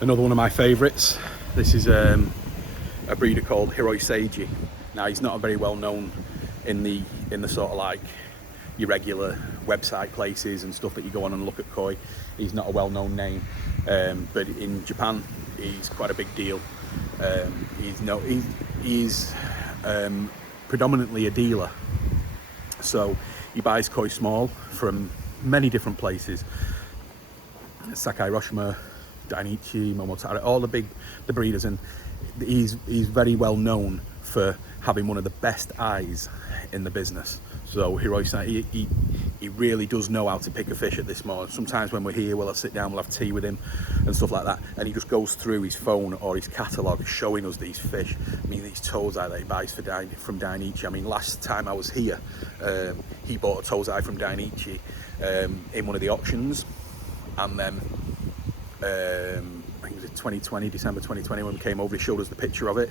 Another one of my favourites. This is a breeder called Hiroi Seiji. Now he's not very well known in the sort of like your regular website places and stuff that you go on and look at koi. He's not a well-known name, but in Japan he's quite a big deal. He's predominantly a dealer, so he buys koi small from many different places. Sakai Hiroshima, Dainichi, Momotaro, all the breeders, and he's very well known for having one of the best eyes in the business. So Hiroi, he really does know how to pick a fish at this moment. Sometimes when we're here, we'll sit down, we'll have tea with him and stuff like that, and he just goes through his phone or his catalogue showing us these fish. I mean, these Tosai that he buys from Dainichi. I mean, last time I was here, he bought a Tosai from Dainichi in one of the auctions, and then I think it was 2020, December 2020, when we came over, he showed us the picture of it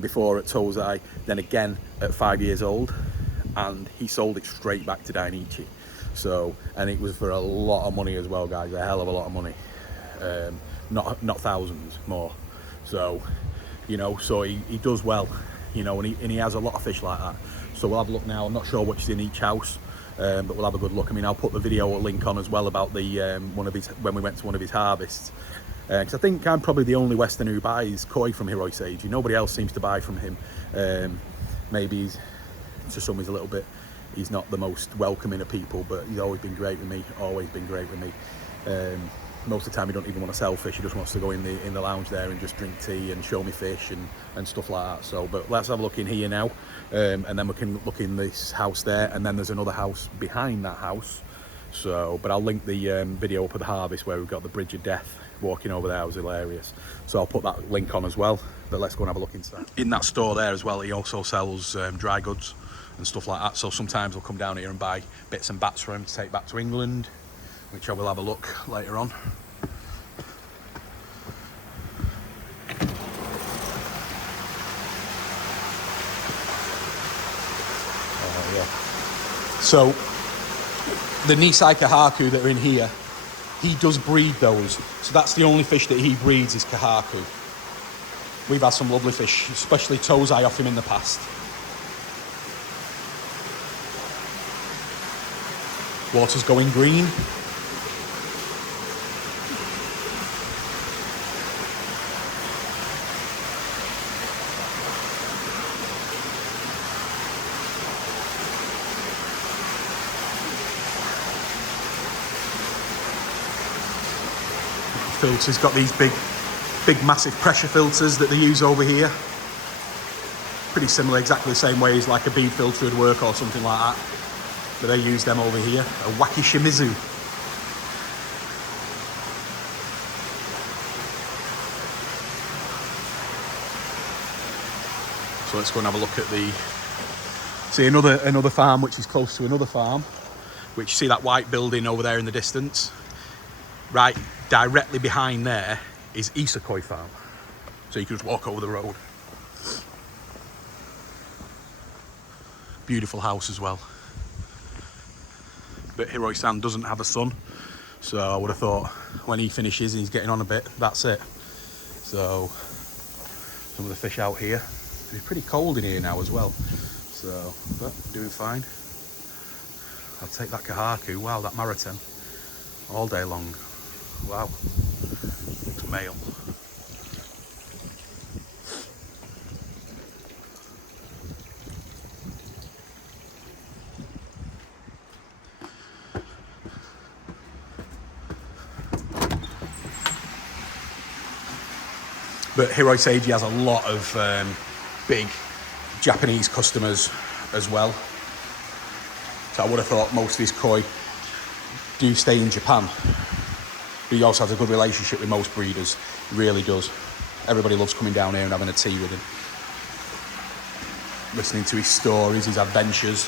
before at Tosai, then again at 5 years old, and he sold it straight back to Dainichi. So, and it was for a lot of money as well, guys, a hell of a lot of money, not thousands, more. So, you know, so he does well, you know, and he has a lot of fish like that. So we'll have a look now. I'm not sure what's in each house, but we'll have a good look. I mean, I'll put the video link on as well about the when we went to one of his harvests, because I think I'm probably the only Westerner who buys koi from Hiroi Seiji. Nobody else seems to buy from him. Maybe to some he's a little bit, he's not the most welcoming of people, but he's always been great with me. Most of the time he don't even want to sell fish, he just wants to go in the lounge there and just drink tea and show me fish and stuff like that. So, but let's have a look in here now, and then we can look in this house there, and then there's another house behind that house. So, but I'll link the video up of the harvest where we've got the Bridge of Death walking over there. It was hilarious, so I'll put that link on as well. But let's go and have a look inside. In that store there as well, he also sells dry goods and stuff like that, so sometimes we'll come down here and buy bits and bats for him to take back to England, which I will have a look later on. So the Nisai Kohaku that are in here, he does breed those. So that's the only fish that he breeds is Kohaku. We've had some lovely fish, especially Tosai off him in the past. Water's going green. Filters, got these big massive pressure filters that they use over here. Pretty similar, exactly the same way as like a bead filter would work or something like that. But they use them over here. A Wacky Shimizu. So let's go and have a look at another farm which is close to another farm, which you see that white building over there in the distance. Right directly behind there is Isakoi farm. So you can just walk over the road. Beautiful house as well. But Hiroi-san doesn't have a son, so I would have thought when he finishes and he's getting on a bit, that's it. So some of the fish out here. It's pretty cold in here now as well, so but doing fine. I'll take that Kohaku. Wow, that Maritem all day long. Wow, it's male. But Hiroi Seiji has a lot of big Japanese customers as well. So I would have thought most of his koi do stay in Japan. But he also has a good relationship with most breeders. He really does. Everybody loves coming down here and having a tea with him. Listening to his stories, his adventures.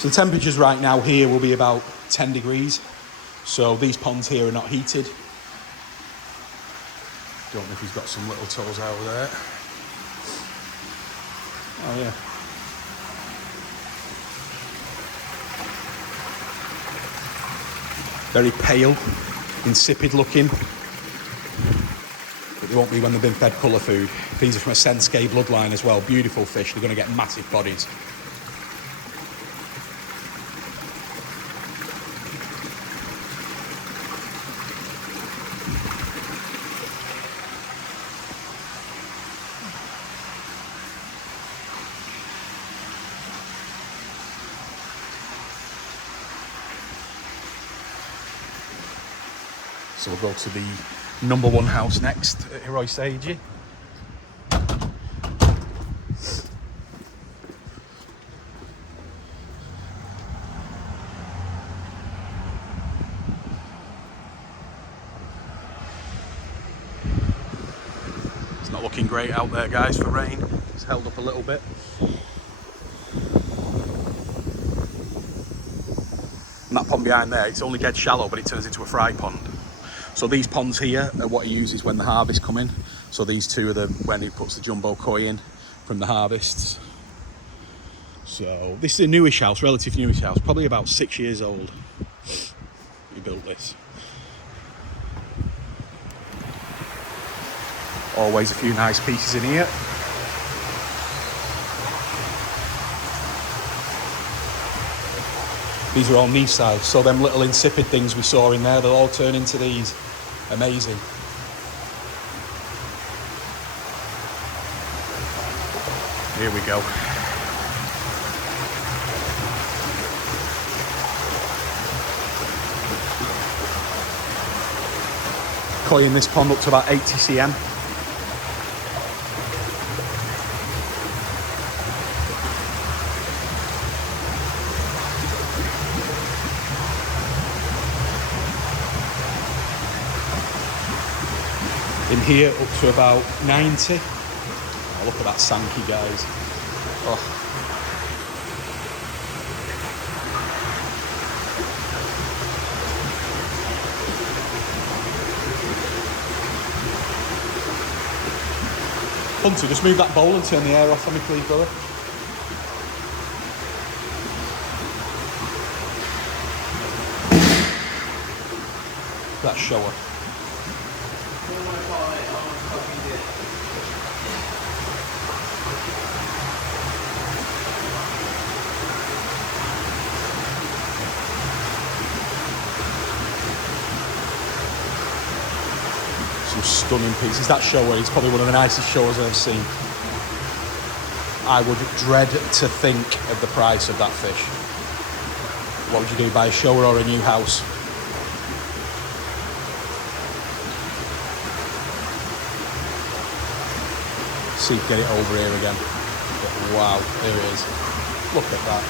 So the temperatures right now here will be about 10 degrees. So these ponds here are not heated. Don't know if he's got some little toes out there. Oh yeah. Very pale, insipid looking. But they won't be when they've been fed colour food. These are from a Sensuke bloodline as well. Beautiful fish. They're going to get massive bodies. So we'll go to the #1 house next at Hiroi Seiji. It's not looking great out there, guys, for rain. It's held up a little bit. And that pond behind there, it's only dead shallow, but it turns into a fry pond. So these ponds here are what he uses when the harvest come in. So these two are when he puts the jumbo koi in from the harvests. So this is a newish house, relative newish house, probably about 6 years old. He built this. Always a few nice pieces in here. These are all Nisai, so them little insipid things we saw in there, they'll all turn into these. Amazing. Here we go. Koi in this pond up to about 80 cm. In here up to about 90. Oh, look at that Sankey, guys. Oh. Hunter, just move that bowl and turn the air off for me, please, brother. That shower. Some stunning pieces. That shower is probably one of the nicest showers I've seen. I would dread to think of the price of that fish. What would you do, buy a shower or a new house? See if we get it over here again. But wow, there it is. Look at that.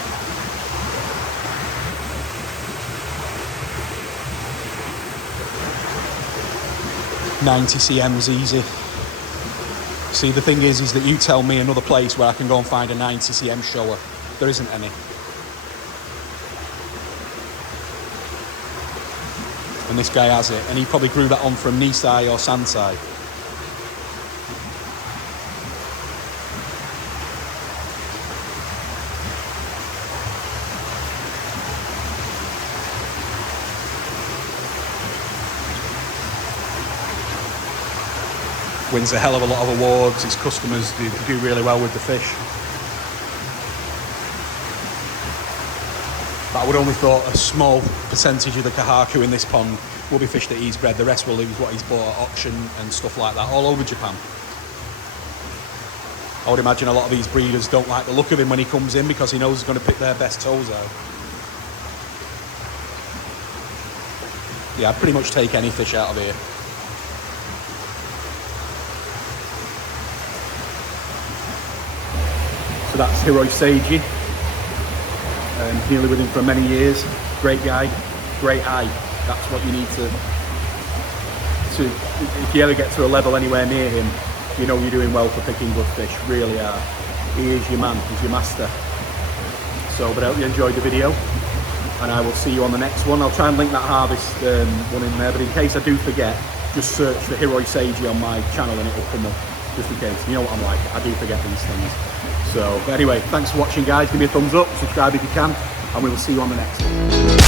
$90 cm's easy. See, the thing is that you tell me another place where I can go and find a 90 cm shower. There isn't any. And this guy has it, and he probably grew that on from Nisai or Sansai. Wins a hell of a lot of awards. His customers do really well with the fish. But I would only thought a small percentage of the Kohaku in this pond will be fish that he's bred. The rest will leave what he's bought at auction and stuff like that, all over Japan. I would imagine a lot of these breeders don't like the look of him when he comes in because he knows he's going to pick their best toes out. Yeah, I'd pretty much take any fish out of here. So that's Hiroi Seiji. Dealing with him for many years. Great guy, great eye. That's what you need to if you ever get to a level anywhere near him, you know you're doing well for picking good fish. Really are. He is your man, he's your master. So, but I hope you enjoyed the video, and I will see you on the next one. I'll try and link that harvest one in there, but in case I do forget, just search for Hiroi Seiji on my channel and it'll come up, just in case. You know what I'm like, I do forget these things. So, but anyway, thanks for watching, guys. Give me a thumbs up, subscribe if you can, and we will see you on the next one.